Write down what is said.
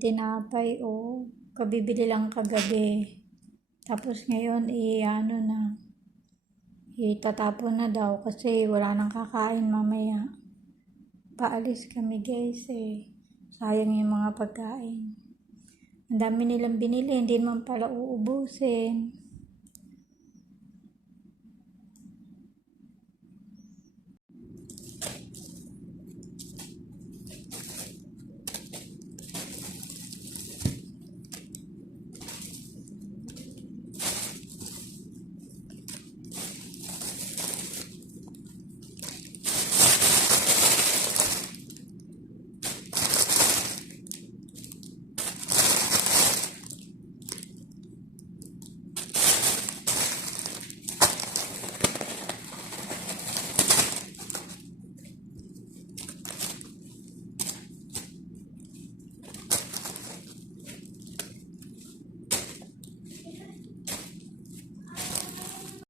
tinapay o kabibili lang kagabi. Tapos ngayon, itatapon na daw kasi wala nang kakain mamaya. Paalis kami guys sayang yung mga pagkain. Ang dami nilang binili, hindi naman pala uubusin.